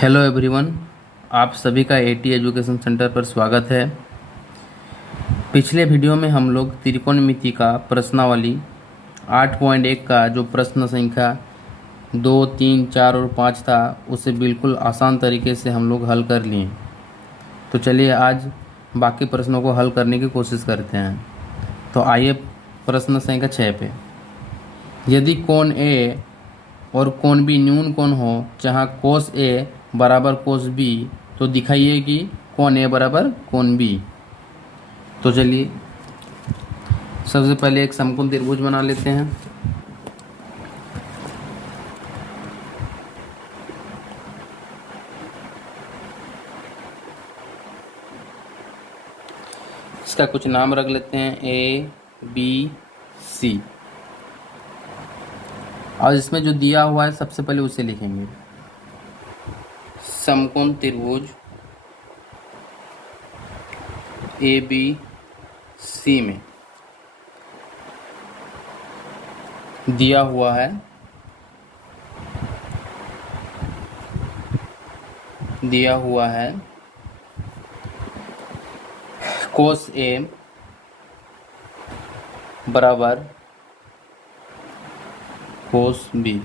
Hello everyone, आप सभी का एटी एजुकेशन सेंटर पर स्वागत है। पिछले वीडियो में हम लोग त्रिकोणमिति का प्रश्नावली 8.1 का जो प्रश्न संख्या 2, 3, 4 और 5 था उसे बिल्कुल आसान तरीके से हम लोग हल कर लिए। तो चलिए आज बाकी प्रश्नों को हल करने की कोशिश करते हैं। तो आइए प्रश्न संख्या 6 पे। यदि कोण ए और कोण बी न्यून कोण हो जहाँ कोस ए बराबर कोस बी, तो दिखाइए कि कोण ए बराबर कोण बी। तो चलिए सबसे पहले एक समकोण त्रिभुज बना लेते हैं। इसका कुछ नाम रख लेते हैं, ए बी सी। और इसमें जो दिया हुआ है सबसे पहले उसे लिखेंगे। समकोण त्रिभुज ए बी सी में दिया हुआ है कोस ए बराबर कोस बी।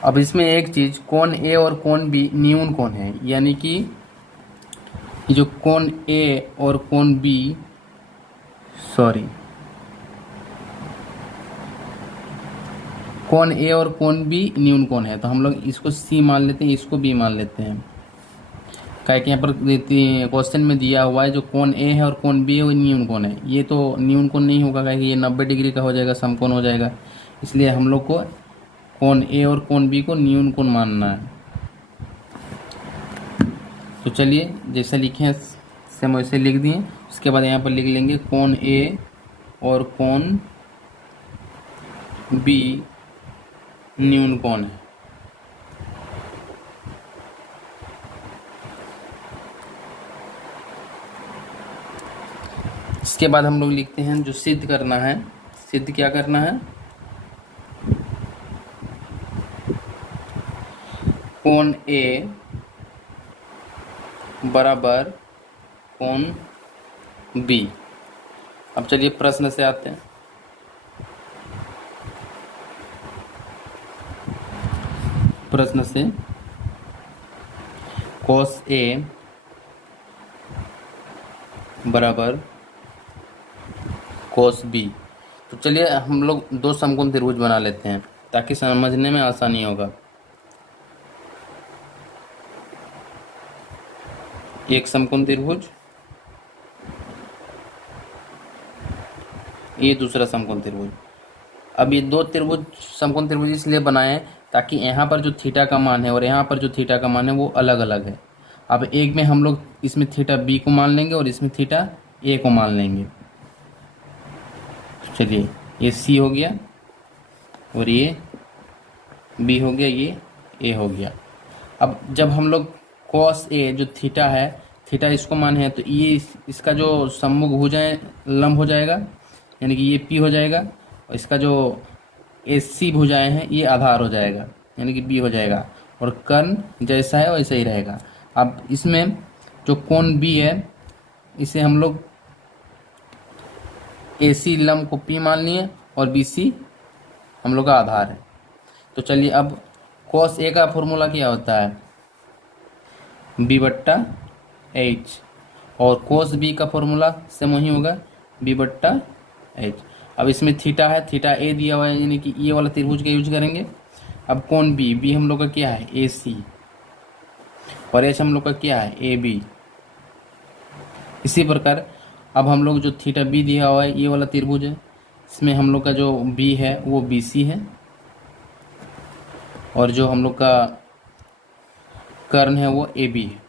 अब इसमें एक चीज, कोण ए और कोण बी न्यून कोण है, यानी कि जो कोण ए और कोण बी कोण ए और कोण बी न्यून कोण है, तो हम लोग इसको सी मान लेते हैं, इसको बी मान लेते हैं। क्या कि यहाँ पर क्वेश्चन में दिया हुआ है जो कोण ए है और कोण बी है वो न्यून कोण है। ये तो न्यून कोण नहीं होगा, क्या कि ये 90 डिग्री का हो जाएगा, समकोण हो जाएगा। इसलिए हम लोग को कोण ए और कोण बी को न्यून कोण मानना है। तो चलिए जैसे लिखे हैं सेम वैसे लिख दिए। उसके बाद यहाँ पर लिख लेंगे कोण ए और कोण बी न्यून कोण है। इसके बाद हम लोग लिखते हैं जो सिद्ध करना है। सिद्ध क्या करना है? कोण ए बराबर कोण बी। अब चलिए प्रश्न से आते हैं। प्रश्न से कोस ए बराबर कोस बी। तो चलिए हम लोग दो समकोण त्रिभुज बना लेते हैं ताकि समझने में आसानी होगा। एक समकोण त्रिभुज, ये दूसरा समकोण त्रिभुज। अब ये दो त्रिभुज समकोण त्रिभुज इसलिए बनाए ताकि यहाँ पर जो थीटा का मान है और यहाँ पर जो थीटा का मान है वो अलग अलग है। अब एक में हम लोग इसमें थीटा बी को मान लेंगे और इसमें थीटा ए को मान लेंगे। चलिए ये सी हो गया और ये बी हो गया, ये ए हो गया। अब जब हम लोग कॉस ए जो थीटा है, थीटा इसको मान है, तो ये इसका जो सम्मुख भुजाएं लंब हो जाएगा, यानी कि ये पी हो जाएगा। और इसका जो एसी भुजाएं हैं ये आधार हो जाएगा, यानी कि बी हो जाएगा। और कर्ण जैसा है वैसा ही रहेगा। अब इसमें जो कोण बी है इसे हम लोग एसी लंब को पी मान लिए और बीसी हम लोग का आधार है। तो चलिए अब कॉस ए का फॉर्मूला क्या होता है? b/h। और कोस बी का फॉर्मूला सेम वही होगा, b/h। अब इसमें थीटा है, थीटा ए दिया हुआ है, यानी कि ये वाला त्रिभुज का यूज करेंगे। अब कोण बी, बी हम लोग का क्या है? ए सी। और एच हम लोग का क्या है? A B. इसी प्रकार अब हम लोग जो थीटा बी दिया हुआ है ये वाला त्रिभुज है, इसमें हम लोग का जो बी है वो बी सी है और जो हम लोग का कर्ण है वो ए बी है।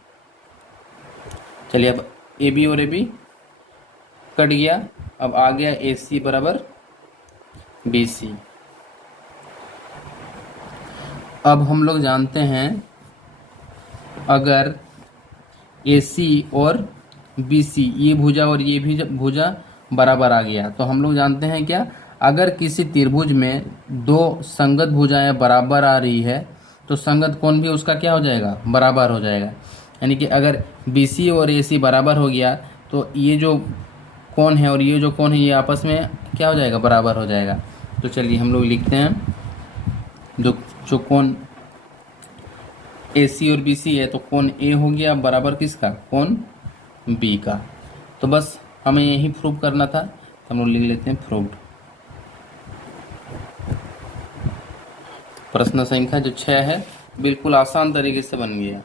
चलिए अब ए बी और ए बी कट गया। अब आ गया ए सी बराबर बी सी। अब हम लोग जानते हैं अगर ए सी और बी सी ये भुजा और ये भी भुजा बराबर आ गया तो हम लोग जानते हैं क्या, अगर किसी त्रिभुज में दो संगत भुजाएं बराबर आ रही है तो संगत कोण भी उसका क्या हो जाएगा, बराबर हो जाएगा। यानी कि अगर BC और AC बराबर हो गया तो ये जो कोण है और ये जो कोण है ये आपस में क्या हो जाएगा, बराबर हो जाएगा। तो चलिए हम लोग लिखते हैं जो जो कोण AC और BC है, तो कोण A हो गया बराबर किसका, कोण B का। तो बस हमें यही प्रूव करना था, तो हम लोग लिख लेते हैं प्रूव्ड। प्रश्न संख्या जो 6 है बिल्कुल आसान तरीके से बन गया।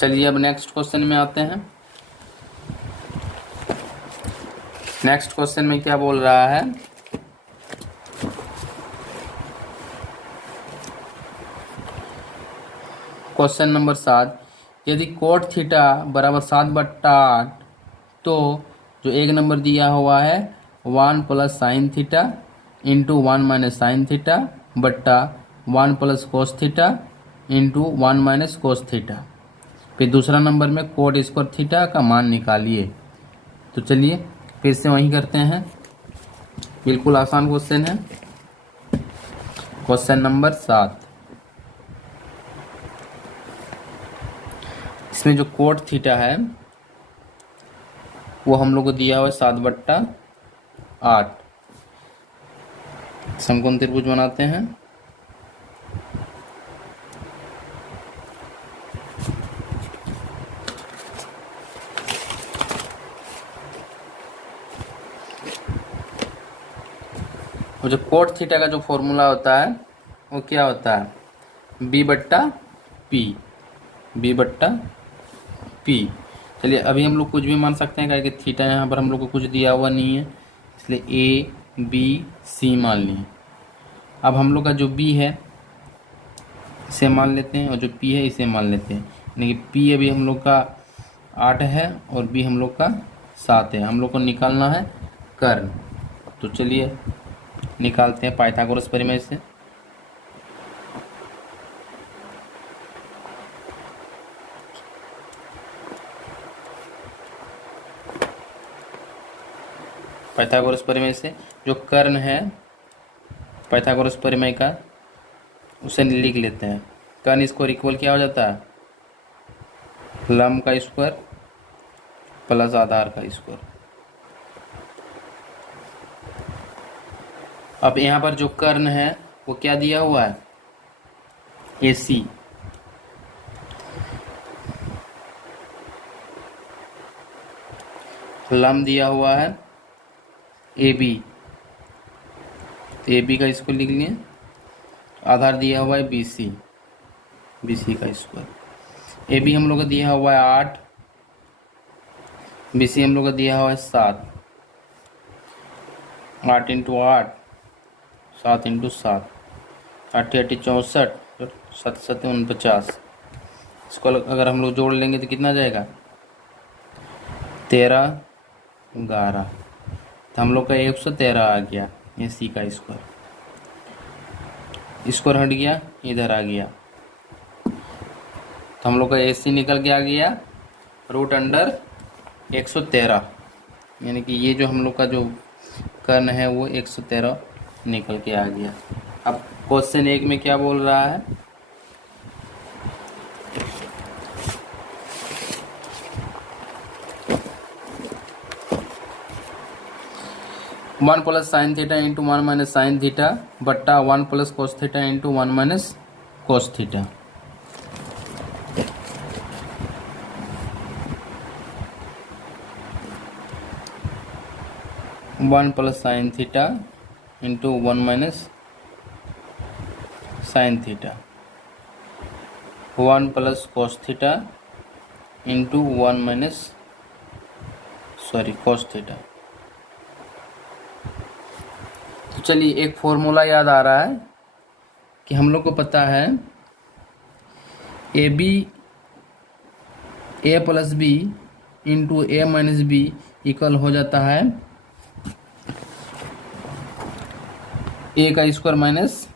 चलिए अब नेक्स्ट क्वेश्चन में आते हैं। नेक्स्ट क्वेश्चन में क्या बोल रहा है, क्वेश्चन नंबर 7, यदि कोट थीटा बराबर 7/8 तो जो एक नंबर दिया हुआ है 1 plus sine theta into 1 minus sine theta बट्टा 1 plus cos theta into 1 minus cos theta. फिर दूसरा नंबर में कोट स्क्वायर थीटा का मान निकालिए। तो चलिए फिर से वही करते हैं, बिल्कुल आसान क्वेश्चन है। क्वेश्चन नंबर 7, इसमें जो कोट थीटा है वो हम लोग को दिया हुआ है 7/8। समकोण त्रिभुज बनाते हैं। और जो कोट थीटा का जो फॉर्मूला होता है वो क्या होता है, B/P। B/P। चलिए अभी हम लोग कुछ भी मान सकते हैं, क्योंकि थीटा यहाँ पर हम लोग को कुछ दिया हुआ नहीं है, इसलिए ABC मान लिए। अब हम लोग का जो B है इसे मान लेते हैं और जो P है इसे मान लेते हैं। यानी कि P अभी हम लोग का 8 है और B हम लोग का 7 है। हम लोग को निकालना है कर्ण। तो चलिए निकालते हैं पाइथागोरस प्रमेय से। पाइथागोरस प्रमेय से जो कर्ण है पाइथागोरस प्रमेय का उसे लिख लेते हैं। कर्ण स्क्वायर इक्वल क्या हो जाता है, लंब का स्क्वायर प्लस आधार का स्क्वायर। अब यहाँ पर जो कर्ण है वो क्या दिया हुआ है, AC। लंब दिया हुआ है AB, तो AB का स्क्वायर लिख लिए। आधार दिया हुआ है BC का स्क्वायर। AB हम लोग को दिया हुआ है 8, BC हम लोग को दिया हुआ है 7। 8 इंटू 8, 7 इंटू 7, 8 8 64, 7 7 49। इसको अगर हम लोग जोड़ लेंगे तो कितना जाएगा, 13 11। तो हम लोग का 113 आ गया। ये C का स्क्वायर हट गया, इधर आ गया। तो हम लोग का AC निकल के आ गया √113। यानी कि ये जो हम लोग का जो कर्ण है वो 113 निकल के आ गया। अब क्वेश्चन 1 में क्या बोल रहा है, one plus sine theta into 1 minus sine theta बट्टा 1 plus cos theta into 1 minus cos theta. One plus sine theta into 1 minus sine theta, 1 plus cos theta into 1 minus cos theta. तो चलिए एक formula याद आ रहा है कि हम लोग को पता है A plus B into A minus B equal हो जाता है A का स्क्वायर माइनस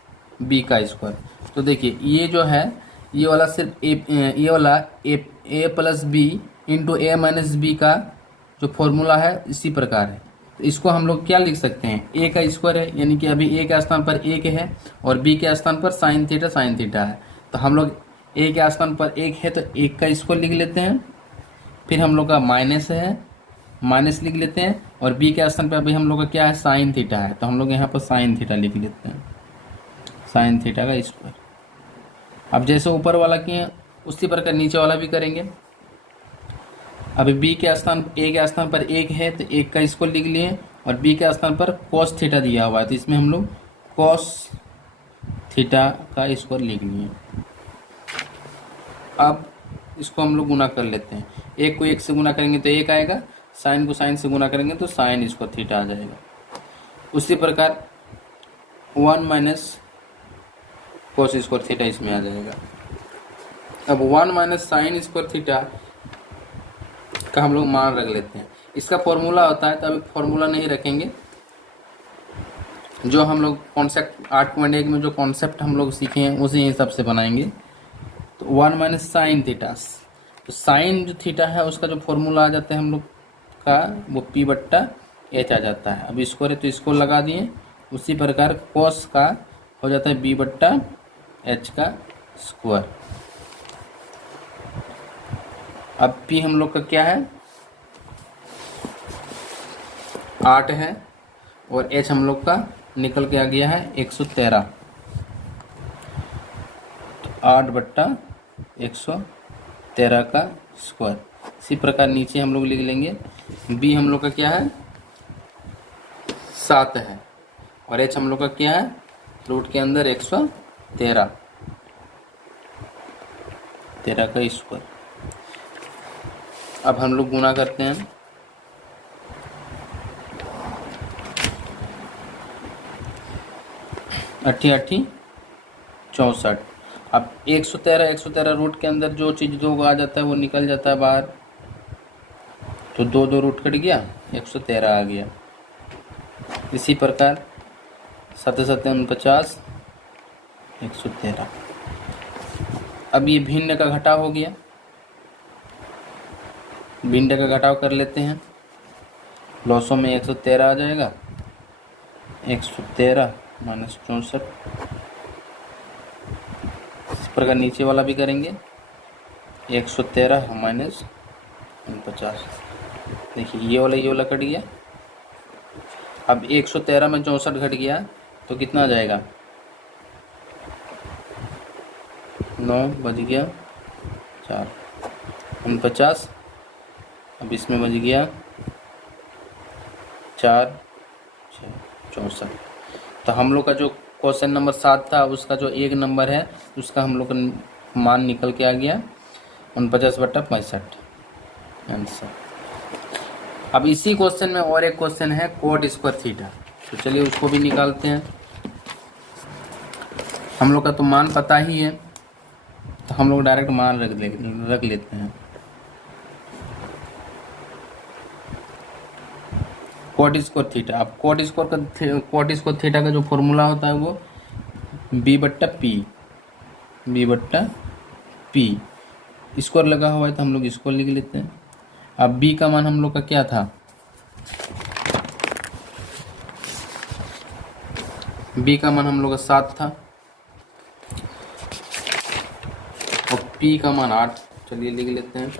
B का स्क्वायर। तो देखिए ये जो है ये वाला सिर्फ ये वाला A plus B into A minus B का जो फॉर्मूला है इसी प्रकार है। तो इसको हम लोग क्या लिख सकते हैं, ए का स्क्वायर है, यानी कि अभी ए के स्थान पर एक है और बी के स्थान पर साइन थीटा है। तो हम लोग ए के स्थान पर एक है तो एक का स्क्वायर लिख लेते हैं, फिर हम लोग का माइनस है, माइनस लिख लेते हैं, और बी के स्थान पर अभी हम लोग का क्या है, साइन थीटा है, तो हम लोग यहाँ पर साइन थीटा लिख लेते हैं, साइन थीटा का स्क्वायर। अब जैसे ऊपर वाला किए उसी प्रकार नीचे वाला भी करेंगे। अभी बी के स्थान ए के स्थान पर एक है तो एक का स्क्वायर लिख लिए, और बी के स्थान पर कॉस थीटा दिया हुआ है तो इसमें हम लोग कॉस थीटा का स्क्वायर लिख लिए। अब इसको हम लोग गुना कर लेते हैं, एक को एक से गुना करेंगे तो एक आएगा, साइन को साइन से गुना करेंगे तो साइन स्क्वायर थीटा आ जाएगा। उसी प्रकार 1 माइनस कॉस स्क्वायर थीटा इसमें आ जाएगा। अब 1 माइनस साइन स्क्वायर थीटा का हम लोग मान रख लेते हैं। इसका फॉर्मूला होता है, तो अभी फॉर्मूला नहीं रखेंगे, जो हम लोग कॉन्सेप्ट 8.1 में जो कॉन्सेप्ट हम लोग सीखे हैं उसी हिसाब से बनाएंगे। तो 1 माइनस साइन थीटा, तो साइन जो थीटा है उसका जो फॉर्मूला आ जाता है हम लोग का वो पी बट्टा एच आ जाता है। अब इसको है तो इसको लगा दिए, उसी प्रकार कॉस का हो जाता है बी बट्टा एच का स्क्वायर। अब पी हम लोग का क्या है, 8 है, और एच हम लोग का निकल के आ गया है 113, तो 8 बट्टा 113 का स्क्वायर। इसी प्रकार नीचे हम लोग लिख लेंगे, बी हम लोग का क्या है 7 है, और एच हम लोग का क्या है रूट के अंदर 113 का स्क्वायर। अब हम लोग गुना करते हैं, अट्ठी 64। अब 113 रूट के अंदर जो चीज़ दो आ जाता है वो निकल जाता है बाहर, तो दो रूट कट गया, 113 आ गया। इसी प्रकार 7 7 49 113। अब ये भिन्न का घटाव हो गया, भिन्न का घटाव कर लेते हैं, लॉसों में 113 आ जाएगा, 113 माइनस 64। इस प्रकार नीचे वाला भी करेंगे, 113 माइनस 49। देखिए ये वाला कट गया। अब 113 में 64 घट गया तो कितना आ जाएगा, 9 बज गया 4 49। अब इसमें बज गया 4 6 64। तो हम लोग का जो क्वेश्चन नंबर 7 था उसका जो एक नंबर है उसका हम लोग का मान निकल के आ गया 49/65 आंसर। अब इसी क्वेश्चन में और एक क्वेश्चन है कोट स्क्वायर थीटा, तो चलिए उसको भी निकालते हैं। हम लोग का तो मान पता ही है, तो हम लोग डायरेक्ट मान रख लेते हैं। कोट स्क्वायर थीटा, अब कोट स्क्वायर थीटा का जो फॉर्मूला होता है वो बी बट्टा पी स्क्वायर लगा हुआ है तो हम लोग इसको लिख लेते हैं। अब बी का मान हम लोग का क्या था, बी का मान हम लोग का 7 था और पी का मान 8। चलिए लिख लेते हैं,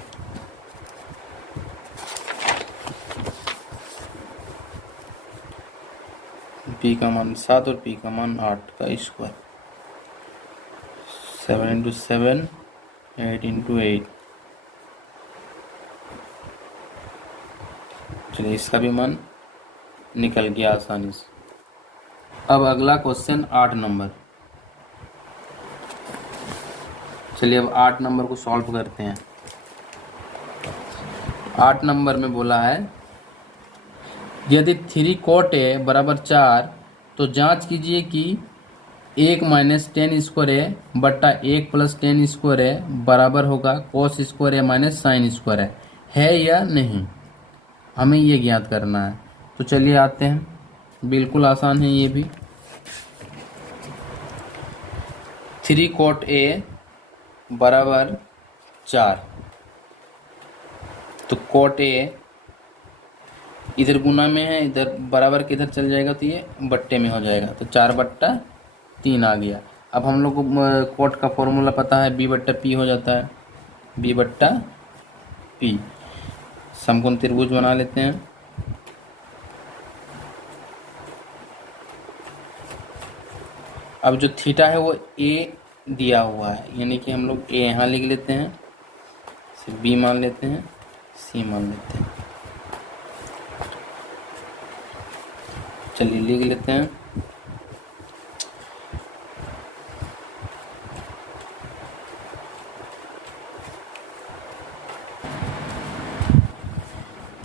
पी का मान 7 और पी का मान 8 का स्क्वायर, 7 × 7 8 × 8। चलिए इसका भी मान निकल गया आसानी से। अब अगला क्वेश्चन 8 नंबर, चलिए अब 8 नंबर को सॉल्व करते हैं। 8 नंबर में बोला है यदि 3 cot A बराबर 4 तो जांच कीजिए कि 1 माइनस 10 स्क्वायर ए बट्टा 1 प्लस 10 स्क्वायर ए बराबर होगा cos स्क्वायर ए माइनस साइन स्क्वायर है या नहीं, हमें ये ज्ञात करना है। तो चलिए आते हैं, बिल्कुल आसान है ये भी। 3 cot A बराबर 4, तो cot A इधर गुना में है, इधर बराबर किधर चल जाएगा तो ये बट्टे में हो जाएगा, तो 4/3 आ गया। अब हम लोग को कोट का फॉर्मूला पता है, B/P हो जाता है, B/P। समकोण त्रिभुज बना लेते हैं। अब जो थीटा है वो A दिया हुआ है, यानी कि हम लोग A यहाँ लिख लेते हैं, फिर B मान लेते हैं, C मान लेते हैं। चलिए लिख लेते हैं।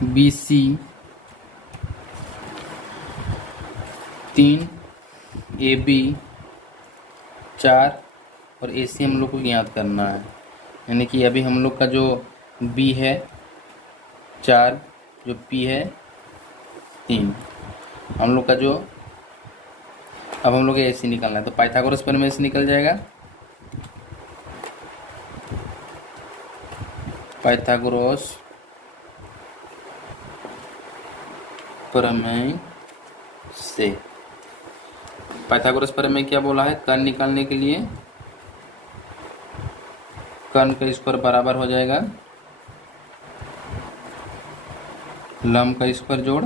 BC 3, AB 4 और AC हम लोग को याद करना है। यानी कि अभी हम लोग का जो B है 4, जो P है 3, हम लोग का जो, अब हम लोग को AC निकालना है, तो पाइथागोरस प्रमेय से निकल जाएगा। पाइथागोरस प्रमेय से, पाइथागोरस प्रमेय क्या बोला है, कर्ण निकालने के लिए कर्ण का स्क्वायर बराबर हो जाएगा लंब का स्क्वायर जोड़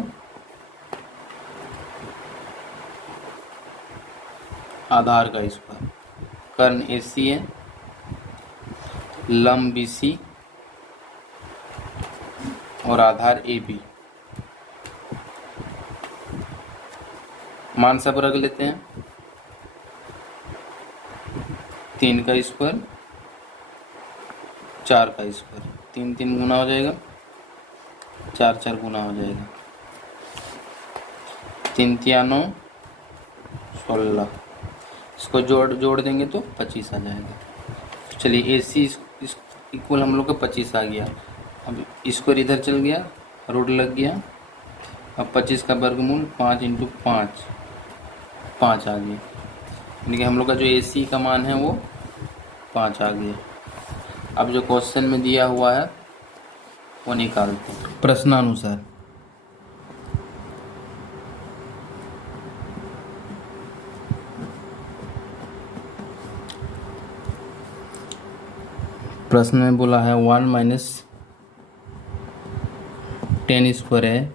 आधार का स्क्वायर। कर्ण AC है, लंब BC और आधार AB। मान सब रख लेते हैं। 3 का स्क्वायर, 4 का स्क्वायर, 3 3 गुना हो जाएगा, 4 4 गुना हो जाएगा, 3 3 9 16। इसको जोड़ देंगे तो 25 आ जाएगा। तो चलिए AC इस इक्वल हम लोग का 25 आ गया। अब स्क्वायर इधर चल गया, रूट लग गया। अब 25 का वर्गमूल 5 × 5, 5 आ गया। यानी कि हम लोग का जो AC का मान है वो 5 आ गया। अब जो क्वेश्चन में दिया हुआ है वो निकालते हैं प्रश्नानुसार। प्रश्न में बोला है 1 - 10 स्क्वायर है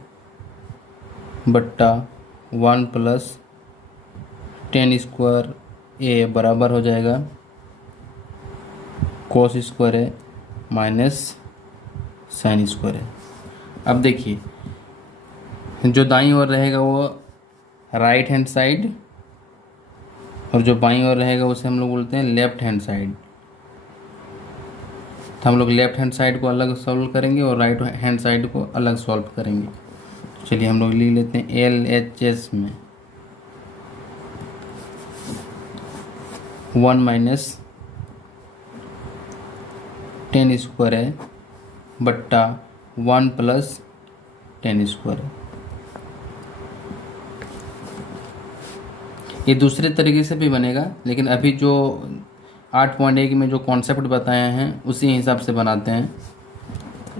बट्टा 1 + 10 स्क्वायर ए बराबर हो जाएगा कोस स्क्वायर है माइनस साइन स्क्वायर है। अब देखिए जो दाईं ओर रहेगा वो राइट हैंड साइड और जो बाईं ओर रहेगा उसे हम लोग बोलते हैं लेफ्ट हैंड साइड। तो हम लोग लेफ्ट हैंड साइड को अलग सॉल्व करेंगे और राइट हैंड साइड को अलग सॉल्व करेंगे। तो चलिए हम लोग लिख लेते हैं LHS में 1 - 10 स्क्वायर है बट्टा 1 + 10 स्क्वायर है। ये दूसरे तरीके से भी बनेगा, लेकिन अभी जो 8.1 में जो कॉन्सेप्ट बताए हैं उसी हिसाब से बनाते हैं।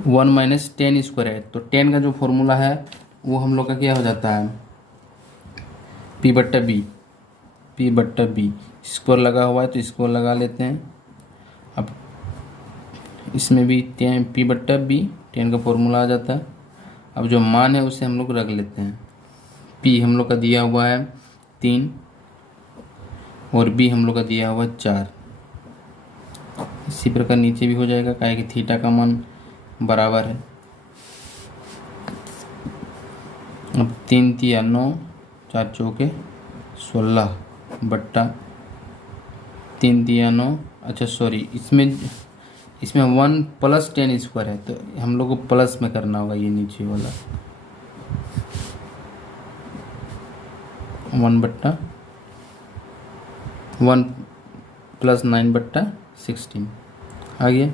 1 - 10 स्क्वायर है तो 10 का जो फॉर्मूला है वो हम लोग का क्या हो जाता है P/B। P/B स्क्वायर लगा हुआ है तो स्क्वायर लगा लेते हैं। अब इसमें भी P/B 10 का फॉर्मूला आ जाता है। अब जो मान है उसे हम लोग रख लेते हैं। P हम लोग का दिया हुआ है 3 और B हम लोग का दिया हुआ है 4। इसी प्रकार नीचे भी हो जाएगा, काहे कि थीटा का मान बराबर है। अब 3 3 9, 4 चौके 16 बट्टा 3 3 9, अच्छा सॉरी इसमें 1 + 10 स्क्वायर है तो हम लोग को प्लस में करना होगा, ये नीचे वाला 1 + 9/16 आ गया।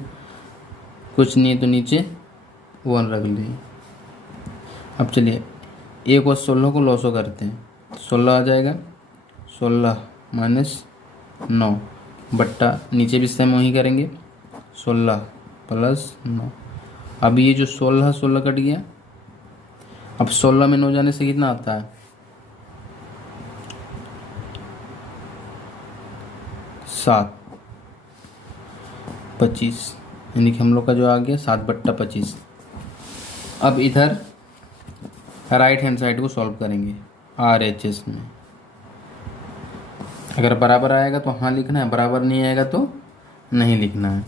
कुछ नहीं है तो नीचे 1 रख लिए। अब चलिए 1 और 16 को लॉसो करते हैं, 16 आ जाएगा, 16 - 9 बट्टा नीचे भी सेम वही करेंगे 16 + 9। अब ये जो 16 कट गया, अब 16 में 9 जाने से कितना आता है 7, 25, यानी कि हम लोग का जो आ गया 7/25। अब इधर राइट हैंड साइड को सॉल्व करेंगे RHS में। अगर बराबर आएगा तो हाँ लिखना है, बराबर नहीं आएगा तो नहीं लिखना है।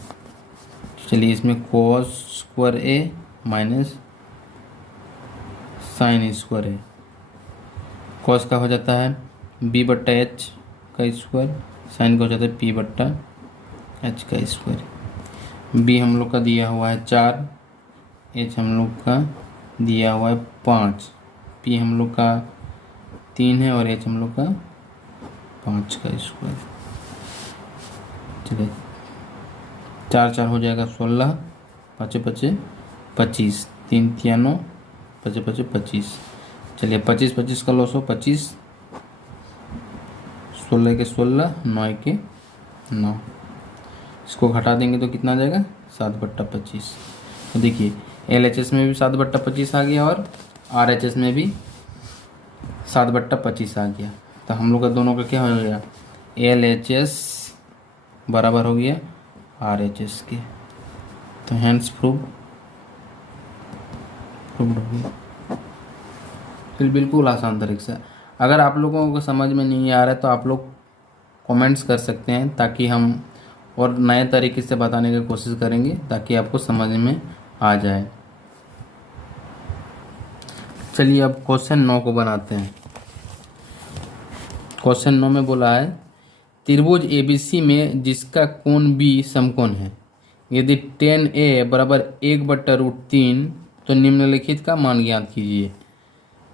चलिए इसमें cos square A minus sine square A, cos का हो जाता है B/H का स्क्वायर, साइन का हो जाता है P/H का स्क्वायर। B हम लोग का दिया हुआ है 4, H हम लोग का दिया हुआ है 5, P हम लोग का 3 है और H हम लोग का 5 का स्क्वायर। चलिए 4 4 हो जाएगा 16, 5 5 25, 3 3 9, 5 5 25। चलिए 25 25 का लॉस हो 25, 16 के 16, 9 के 9, इसको घटा देंगे तो कितना आ जाएगा 7/25। तो देखिए LHS में भी 7/25 आ गया और RHS में भी 7/25 आ गया। तो हम लोग का दोनों का क्या हो गया LHS बराबर हो गया RHS के। तो हैंड्स प्रूव्ड हो गया। फिर बिल्कुल आसान तरीके से। अगर आप लोगों को समझ में नहीं आ रहा है तो आप लोग कमेंट्स कर सकते हैं, ताकि हम और नए तरीके से बताने की कोशिश करेंगे ताकि आपको समझ में आ जाए। चलिए अब क्वेश्चन 9 को बनाते हैं। क्वेश्चन 9 में बोला है त्रिभुज ABC में जिसका कोण B समकोण है, यदि tan A बराबर 1/√3 तो निम्नलिखित का मान ज्ञात कीजिए।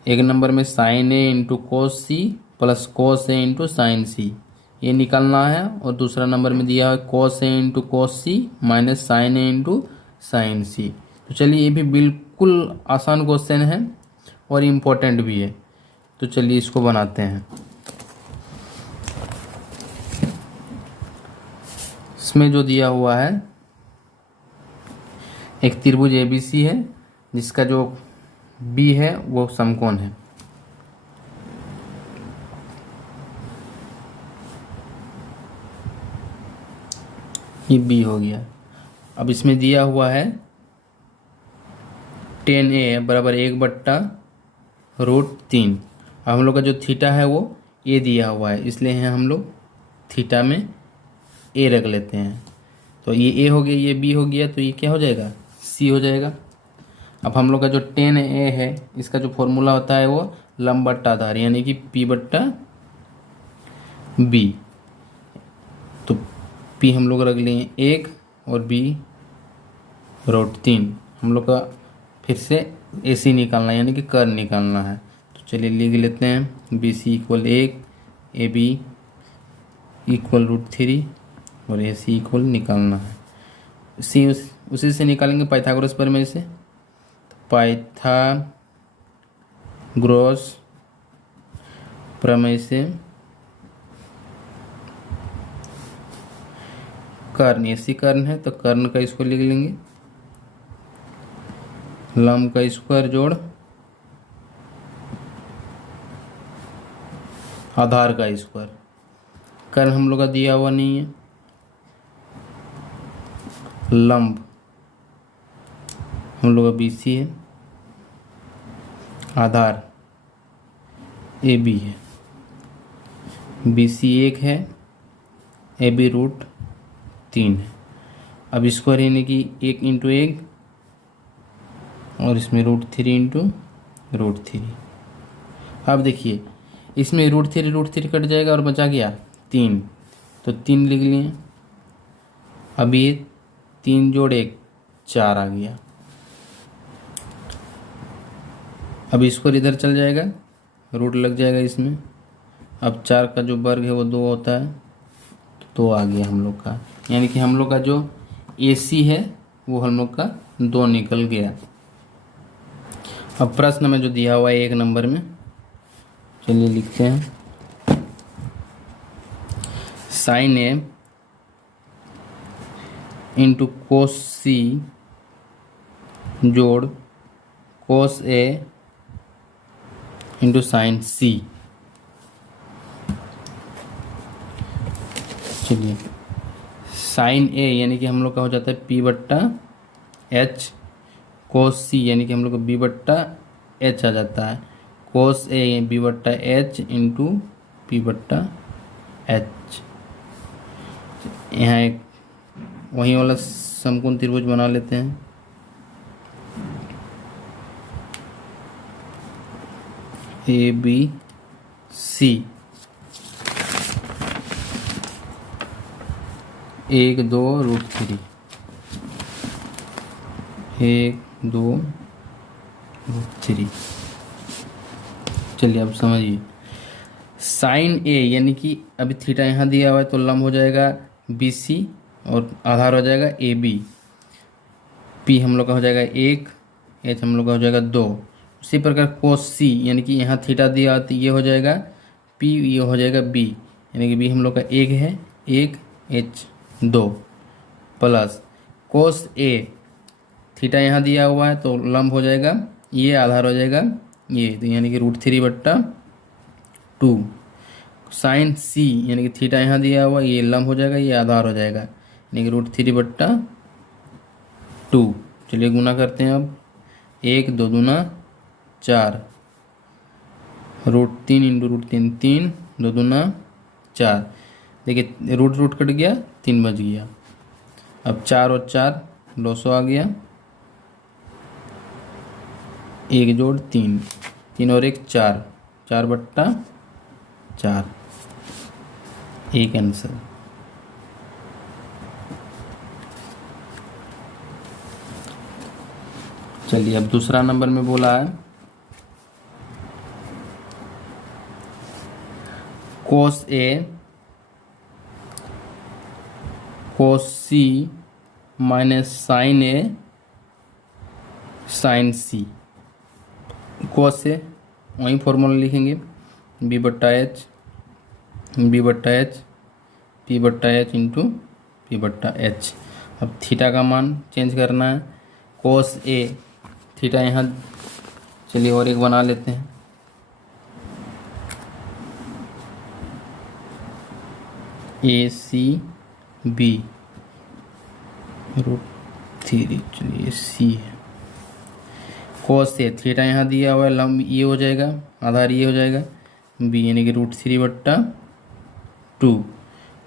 एक नंबर में sin A into cos C plus cos A into sin C, ये निकालना है। और दूसरा नंबर में दिया है cos A into cos C minus sin A into sin C। तो चलिए ये भी बिल्कुल आसान क्वेश्चन है और इम्पोर्टेंट भी है। तो चलिए इसको बनाते हैं। इसमें जो दिया हुआ है एक त्रिभुज ABC है जिसका जो B है वो समकोण है। ये B हो गया। अब इसमें दिया हुआ है tan A बराबर 1/√3। अब हम लोग का जो थीटा है वो A दिया हुआ है, इसलिए है हम लोग थीटा में A रख लेते हैं। तो ये A हो गया, ये B हो गया, तो ये क्या हो जाएगा C हो जाएगा। अब हम लोग का जो tan A है इसका जो फॉर्मूला होता है वो लंब बट्टा आधार यानी कि P/B। तो P हम लोग रख लिए 1 और B/3। हम लोग का फिर से AC निकालना है यानी कि कर्व निकालना है। तो चलिए लिख लेते हैं BC इक्वल 1, AB इक्वल √3 और AC इक्वल निकालना है। उसी से निकालेंगे पाइथागोरस प्रमेय से। पाइथागोरस प्रमेय से कर्ण, AC कर्ण है तो कर्ण का इसको लिख लेंगे लंब का स्क्वायर जोड़ आधार का स्क्वायर। कर्ण हम लोग का दिया हुआ नहीं है, लंब हम लोग का BC है, आधार AB है। BC 1 है, AB √3 है। अब स्क्वायर यानी कि 1 इंटू 1 और इसमें √3 इंटू √3। अब देखिए इसमें √3 कट जाएगा और बचा गया 3, तो 3 लिख लिए। अब ये 3 जोड़ 1 4 आ गया। अब स्क्वायर इधर चल जाएगा, रूट लग जाएगा इसमें। अब 4 का जो वर्ग है वो 2 होता है, तो 2 आ गया हम लोग का, यानी कि हम लोग का जो AC है वो हम लोग का 2 निकल गया। अब प्रश्न में जो दिया हुआ है 1 नंबर में, चलिए लिखते हैं sin A into cos C जोड़ cos A इंटू साइन सी। चलिए साइन ए यानी कि हम लोग का हो जाता है पी बट्टा एच, कोस सी यानी कि हम लोग का बी बट्टा एच आ जाता है, कोस ए बी बट्टा एच इंटू पी बट्टा एच। यहाँ एक वही वाला समकोण त्रिभुज बना लेते हैं। A B C, 1 2 √3, 1 2 √3। चलिए अब समझिए, साइन ए यानी कि अभी थीटा यहाँ दिया हुआ है तो लंब हो जाएगा बी सी और आधार हो जाएगा ए बी। पी हम लोग का हो जाएगा 1, एच हम लोग का हो जाएगा 2। उसी प्रकार कोस सी यानी कि यहाँ थीटा दिया तो ये हो जाएगा पी, ये हो जाएगा बी, यानी कि बी हम लोग का 1 है, 1 एच 2 प्लस कोस ए, थीटा यहाँ दिया हुआ है तो लंब हो जाएगा ये, आधार हो जाएगा ये, तो यानी कि √3/2। साइन सी यानी कि थीटा यहाँ दिया हुआ, ये लंब हो जाएगा, ये आधार हो जाएगा, यानी कि √3/2। चलिए गुना करते हैं अब, 1 2 दूना 4, √3 इंटू √3 3, 2 दूना 4। देखिए रूट कट गया, 3 बच गया। अब 4 और 4 200 आ गया, 1 जोड़ 3, 3 और 1 4, 4/4, एक आंसर। चलिए अब दूसरा नंबर में बोला है कोस ए कोस सी माइनस साइन ए साइन सी। कोस से वही फॉर्मूला लिखेंगे, बी बट्टा एच पी बट्टा एच इंटू पी बट्टा एच। अब थीटा का मान चेंज करना है, कोस ए थीटा यहाँ, चलिए और एक बना लेते हैं, ए सी बी √3, चलिए सी है। कोस से थीटा यहाँ दिया हुआ है, लंब ये हो जाएगा, आधार ये हो जाएगा बी, यानी कि √3/2।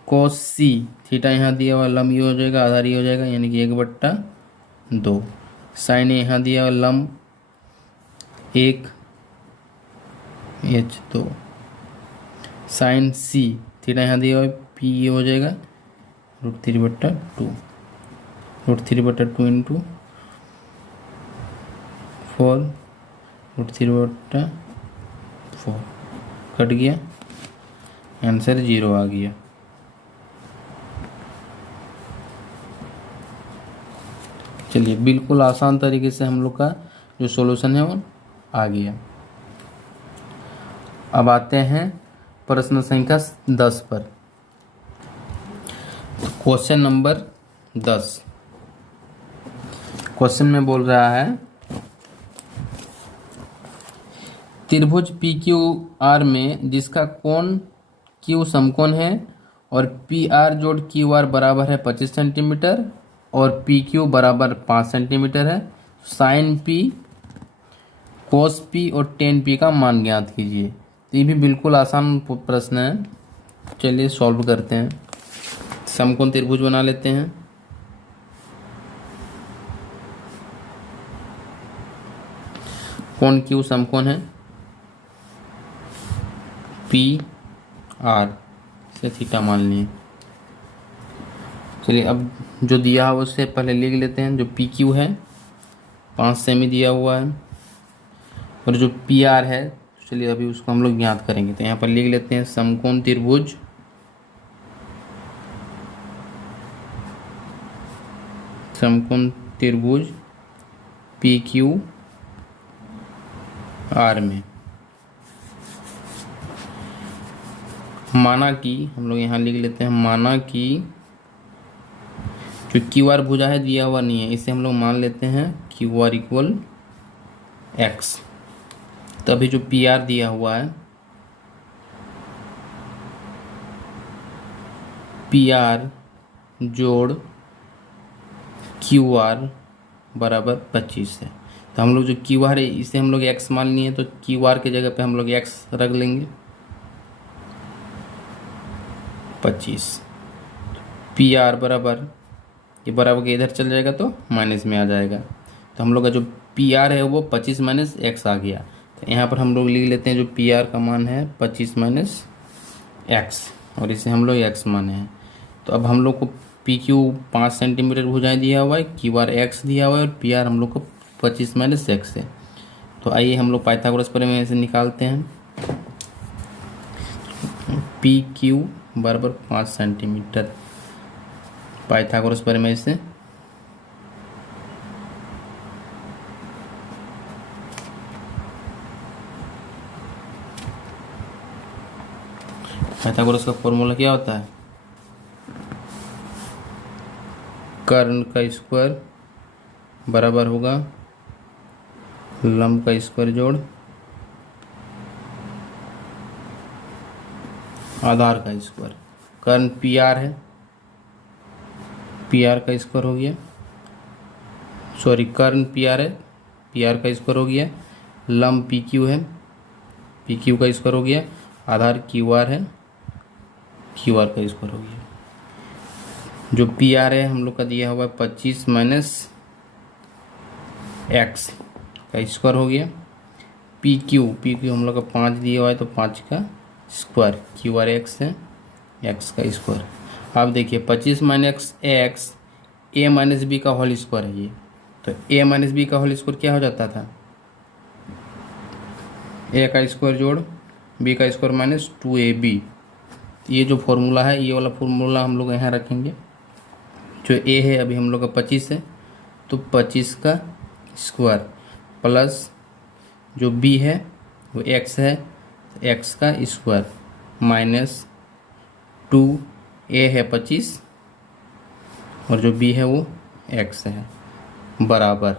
कोस सी थीटा यहाँ दिया हुआ, लंब ये हो जाएगा, आधार ये हो जाएगा, यानी कि 1/2। साइन ए यहाँ दिया हुआ, लंब 1 एच 2। साइन सी थीटा यहाँ दिया हुआ, पी ये हो जाएगा √3/2, √3/2 इंटू 4, √3/4 कट गया, आंसर 0 आ गया। चलिए बिल्कुल आसान तरीके से हम लोग का जो सॉल्यूशन है वो आ गया। अब आते हैं प्रश्न संख्या 10 पर। क्वेश्चन नंबर 10, क्वेश्चन में बोल रहा है त्रिभुज पी क्यू आर में जिसका कोण क्यू समकोण है और पी आर जोड़ क्यू आर बराबर है 25 सेंटीमीटर और पी क्यू बराबर 5 सेंटीमीटर है, साइन पी कोस पी और टेन पी का मान ज्ञात कीजिए। तो ये भी बिल्कुल आसान प्रश्न है, चलिए सॉल्व करते हैं। समकोण त्रिभुज बना लेते हैं। कोण क्यू समकोण है पी आर से थीटा मान लिए। चलिए अब जो दिया है उससे पहले लिख लेते हैं। जो पी क्यू है 5 सेमी दिया हुआ है और जो पी आर है, चलिए अभी उसको हम लोग ज्ञात करेंगे। तो यहाँ पर लिख लेते हैं समकोण त्रिभुज पी क्यू आर में माना कि, हम लोग यहाँ लिख लेते हैं माना कि जो क्यू आर भुजा है दिया हुआ नहीं है, इसे हम लोग मान लेते हैं क्यू आर इक्वल एक्स। तो अभी जो पी आर दिया हुआ है, पी आर जोड़ क्यू आर बराबर 25 है। तो हम लोग जो क्यू आर है इसे हम लोग एक्स मान लिए, तो क्यू आर के जगह पे हम लोग एक्स रख लेंगे 25। पी आर बराबर, ये बराबर के इधर चल जाएगा तो माइनस में आ जाएगा। तो हम लोग का जो पी आर है वो 25 माइनस एक्स आ गया। तो यहाँ पर हम लोग लिख लेते हैं जो पी आर का मान है 25 माइनस एक्स, और इसे हम लोग एक्स माने हैं। तो अब हम लोग को पी क्यू 5 सेंटीमीटर भुजाएं दिया हुआ है, क्यू आर एक्स दिया हुआ है, और पी आर हम लोग को 25 माइनस एक्स है। तो आइए हम लोग पाइथागोरस प्रमेय से निकालते हैं। पी क्यू बराबर 5 सेंटीमीटर, पाइथागोरस प्रमेय से पाइथागोरस का फॉर्मूला क्या होता है, कर्ण का स्क्वायर बराबर होगा लंब का स्क्वायर जोड़ आधार का स्क्वायर। कर्ण पी आर है, पी आर का स्क्वायर हो गया, सॉरी कर्ण पी आर है, पी आर का स्क्वायर हो गया, लंब पी क्यू है, पी क्यू का स्क्वायर हो गया, आधार क्यू आर है, क्यू आर का स्क्वायर हो गया। जो पी आर है हम लोग का दिया हुआ है 25 माइनस एक्स का स्क्वायर हो गया। पी क्यू हम लोग का 5 दिया हुआ है, तो 5 का स्क्वायर, क्यू आर एक्स है, एक्स का स्क्वायर। अब देखिए 25 माइनस एक्स ए माइनस बी का होल स्क्वायर है ये, तो ए माइनस बी का होल स्क्वायर क्या हो जाता था, ए का स्क्वायर जोड़ बी का स्क्वायर माइनस 2ab। ये जो फॉर्मूला है ये वाला फॉर्मूला हम लोग यहाँ रखेंगे। जो ए है अभी हम लोग का 25 है, तो 25 का स्क्वायर प्लस जो बी है वो एक्स है, तो एक्स का स्क्वायर माइनस 2, ए है 25 और जो बी है वो एक्स है, बराबर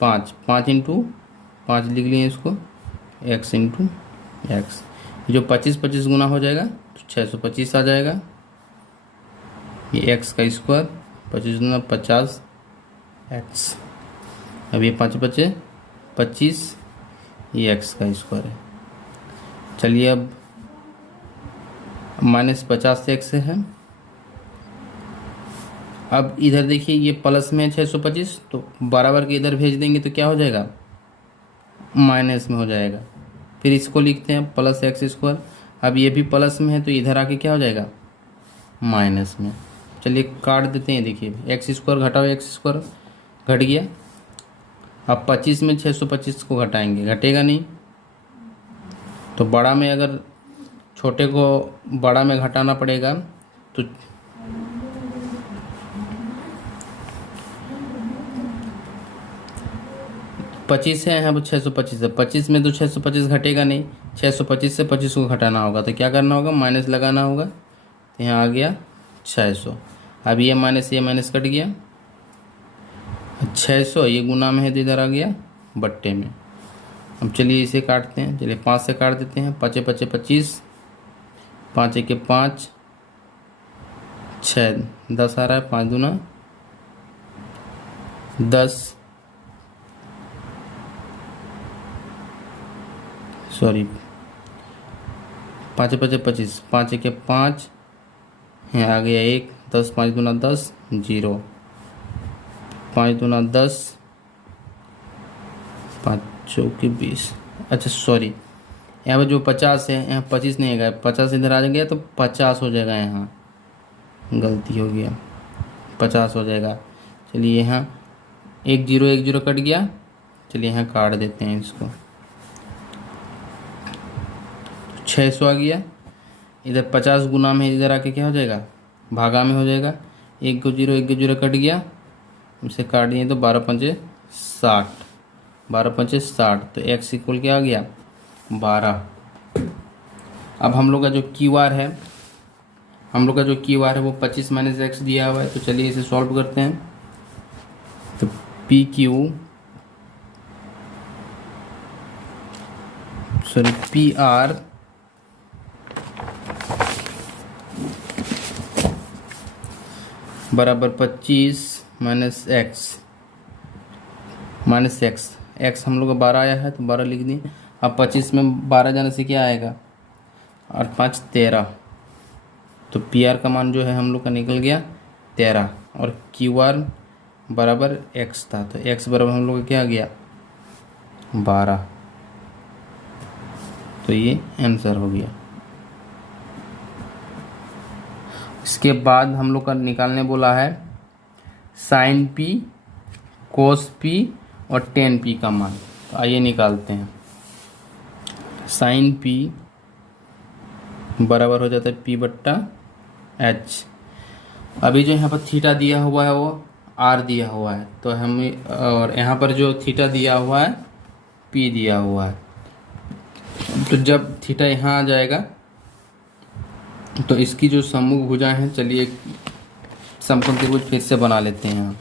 5 इंटू 5 लिख लिए इसको, एक्स इंटू एक्स। जो 25 गुना हो जाएगा तो 625 आ जाएगा। ये एक्स का स्क्वायर 25 गुना 50 एक्स, अब ये 5 बचे 25, ये एक्स का स्क्वायर है। चलिए अब -50 से एक्स है। अब इधर देखिए ये प्लस में 625, तो बराबर के इधर भेज देंगे तो क्या हो जाएगा, माइनस में हो जाएगा। फिर इसको लिखते हैं प्लस एक्स स्क्वायर। अब ये भी प्लस में है तो इधर आके क्या हो जाएगा, माइनस में। चलिए काट देते हैं, देखिए एक्स स्क्वायर घटाओ एक्स स्क्वायर घट गया। अब 25 में 625 को घटाएंगे, घटेगा नहीं। तो बड़ा में अगर छोटे को बड़ा में घटाना पड़ेगा तो 25 है, यहाँ पर 625 है, 25 में तो 625 घटेगा नहीं, 625 से 25 को घटाना होगा। तो क्या करना होगा, माइनस लगाना होगा। तो यहाँ आ गया 600। अब ये माइनस कट गया, 600 ये गुना में है तो इधर आ गया बट्टे में। अब चलिए इसे काटते हैं, चलिए 5 से काट देते हैं, 5 5 25, 5 1 5, 6 10 आ रहा है, 5 दूना 10, सॉरी 5 5 25, 5 1 5, यहाँ आ गया 1, 10 5 दूना 10, 0, 5 दूना 10, 5 चौके 20। अच्छा सॉरी, यहाँ पर जो 50 है यहाँ 25 नहीं है, 50 इधर आ गया तो 50 हो जाएगा, यहाँ गलती हो गया, 50 हो जाएगा। चलिए यहाँ 1 0 1 0 कट गया। चलिए यहाँ काट देते हैं इसको, 600 आ गया। इधर 50 गुना में इधर आके क्या हो जाएगा, भागा में हो जाएगा। 1 को 0 1 को 0 कट गया, इसे काट दिए तो 12 पंचे 60, 12 पंचे 60, तो एक्स इक्वल क्या आ गया 12। अब हम लोग का जो क्यू आर है, वो 25 माइनस एक्स दिया हुआ है। तो चलिए इसे सॉल्व करते हैं। तो P Q sorry P R बराबर 25 माइनस एक्स हम लोग का 12 आया है तो 12 लिख दिए। अब 25 में 12 जाने से क्या आएगा, 8 5 13, तो पी आर का मान जो है हम लोग का निकल गया 13 और क्यू आर बराबर एक्स था, तो एक्स बराबर हम लोग का क्या आ गया 12, तो ये आंसर हो गया। इसके बाद हम लोग का निकालने बोला है साइन पी, कोस पी और टेन पी का मान। तो आइए निकालते हैं। साइन पी बराबर हो जाता है पी बट्टा एच। अभी जो यहाँ पर थीटा दिया हुआ है वो आर दिया हुआ है, तो हम और यहाँ पर जो थीटा दिया हुआ है पी दिया हुआ है। तो जब थीटा यहाँ आ जाएगा तो इसकी जो सम्मुख भुजाएं हैं, चलिए समकोण त्रिभुज फिर से बना लेते हैं।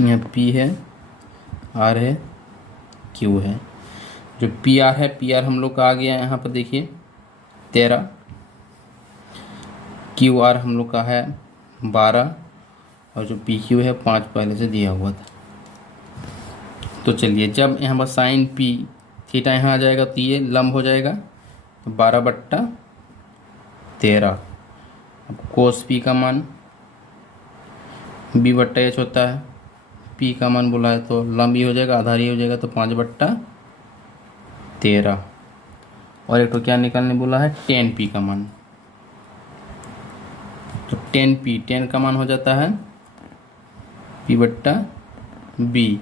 यहाँ पी है, आर है, क्यू है। जो पी आर है, पी आर हम लोग का आ गया यहाँ पर देखिए 13, क्यू आर हम लोग का है 12 और जो पी क्यू है 5 पहले से दिया हुआ था। तो चलिए जब यहाँ पर साइन पी थीटा यहाँ आ जाएगा तो ये लंब हो जाएगा 12 बट्टा 13। अब कोस पी का मान बी बट्टा एच होता है, पी का मान बोला है तो लंब ही हो जाएगा, आधार ही हो जाएगा, तो 5 बट्टा 13। और एक तो क्या निकालने बोला है टेन पी का मान। तो टेन का मान हो जाता है पी बट्टा बी,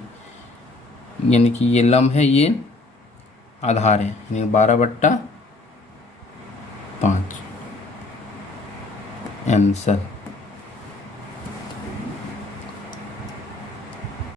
यानी कि ये लंब है, ये आधार है, यानी 12 बट्टा 5 आंसर।